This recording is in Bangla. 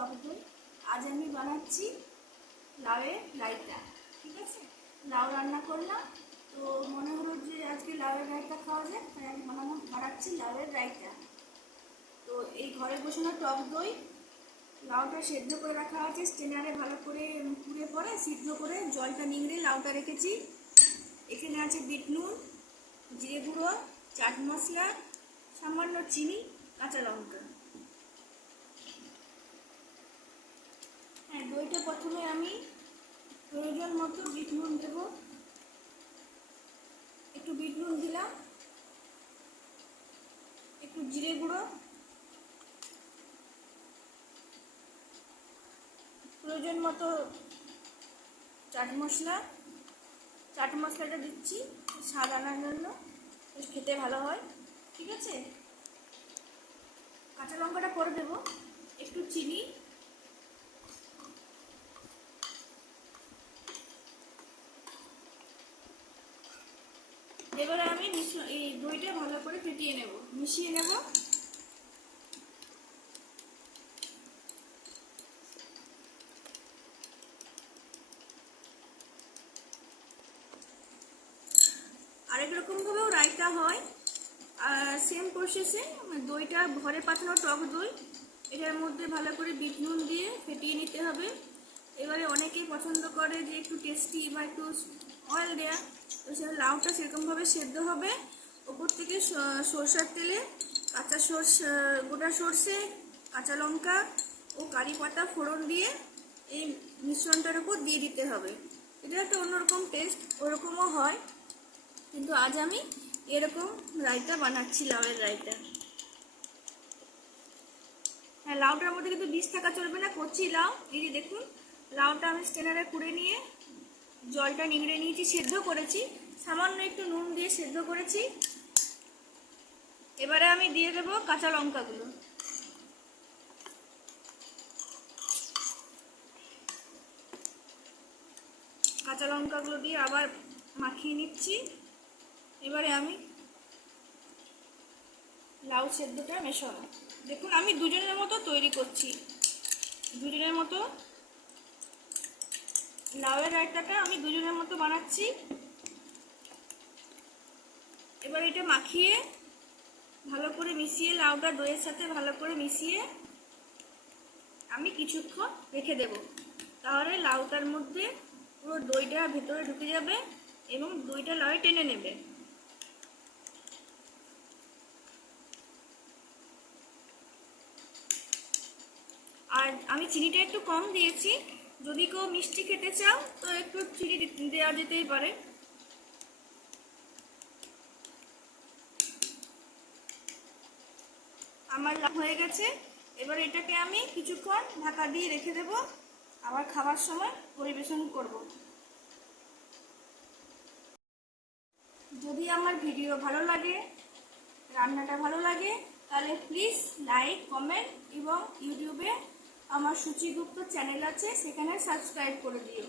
টক দই। আজ আমি বানাচ্ছি লাউয়ের রায়তা। ঠিক আছে, লাউ রান্না করলাম, তো মনে হলো যে আজকে লাউয়ের রায়তা খাওয়া যায়, তাই আমি বানাচ্ছি লাউয়ের রায়তা। তো এই ঘরে বসানো টক দই, লাউটা সেদ্ধ করে রাখা আছে স্টেনারে, ভালো করে পুড়ে পরে সিদ্ধ করে জলটা নিংড়ে লাউটা রেখেছি। এখানে আছে বিট নুন, জিরে গুঁড়ো, চাট মশলা, সামান্য চিনি, কাঁচা লঙ্কা। হ্যাঁ, দইটা প্রথমে আমি প্রয়োজন মতো বিট নুন দেব, একটু বিট নুন দিলাম, একটু জিরে গুঁড়ো, প্রয়োজন মতো চাট মশলাটা দিচ্ছি স্বাদ আনার জন্য, খেতে ভালো হয়। ঠিক আছে, কাঁচা লঙ্কাটা পরে দেবো, একটু চিনি, এবারে আমি এই দইটা ভালো করে মিশিয়ে নেব। আরেক রকম ভাবেও রায়তা হয়, আর সেম প্রসেসে দইটা ঘরে পাঠানো টক দই, এটার মধ্যে ভালো করে বিট নুন দিয়ে ফেটিয়ে নিতে হবে। এবারে অনেকেই পছন্দ করে যে একটু টেস্টি বা একটু অয়েল দেয়া, তো সে লাউটা সেরকমভাবে সেদ্ধ হবে। ওপর থেকে সরষের তেলে গোটা সর্ষে, কাঁচা লঙ্কা ও কারি পাতা ফোড়ন দিয়ে এই মিশ্রণটার উপর দিয়ে দিতে হবে। এটা একটা অন্যরকম টেস্ট, ওরকমও হয়, কিন্তু আজ আমি এরকম রায়তা বানাচ্ছি, লাউয়ের রায়তা। হ্যাঁ, লাউটার মধ্যে কিন্তু বীজ থাকা চলবে না, কচি লাউ। এই যে দেখুন, লাউটা আমি স্টেনারে কুড়ে নিয়ে জলটা নিংড়ে নিয়েছি, সেদ্ধ করেছি, সামান্য একটু নুন দিয়ে সেদ্ধ করেছি। এবারে আমি দিয়ে দেবো কাঁচা লঙ্কাগুলো। কাঁচা লঙ্কাগুলো দিয়ে আবার মাখিয়ে নিচ্ছি। এবারে আমি লাউ সেদ্ধটা মেশাবো। দেখুন, আমি দুজনের মতো তৈরি করছি, দুজনের মতো লাউয়ের রায়তাটা আমি দুজনের মতো বানাচ্ছি। এবার এটা মাখিয়ে ভালো করে মিশিয়ে, লাউটা দইয়ের সাথে ভালো করে মিশিয়ে আমি কিছুক্ষণ রেখে দেব। তাহলে লাউটার মধ্যে পুরো দইটা ভেতরে ঢুকে যাবে এবং দইটা লাউয়ে টেনে নেবে। আর আমি চিনিটা একটু কম দিয়েছি, যদি কেউ মিষ্টি খেতে চাও তো একটু চিনি দেওয়া যেতেই পারে। আমার লাউ হয়ে গেছে, এবার এটাকে আমি কিছুক্ষণ ঢাকা দিয়ে রেখে দেব, আবার খাবার সময় পরিবেশন করব। যদি আমার ভিডিও ভালো লাগে, রান্নাটা ভালো লাগে, তাহলে প্লিজ লাইক, কমেন্ট এবং ইউটিউবে আমার সুচিগুপ্ত চ্যানেল আছে, সেখানে সাবস্ক্রাইব করে দিও।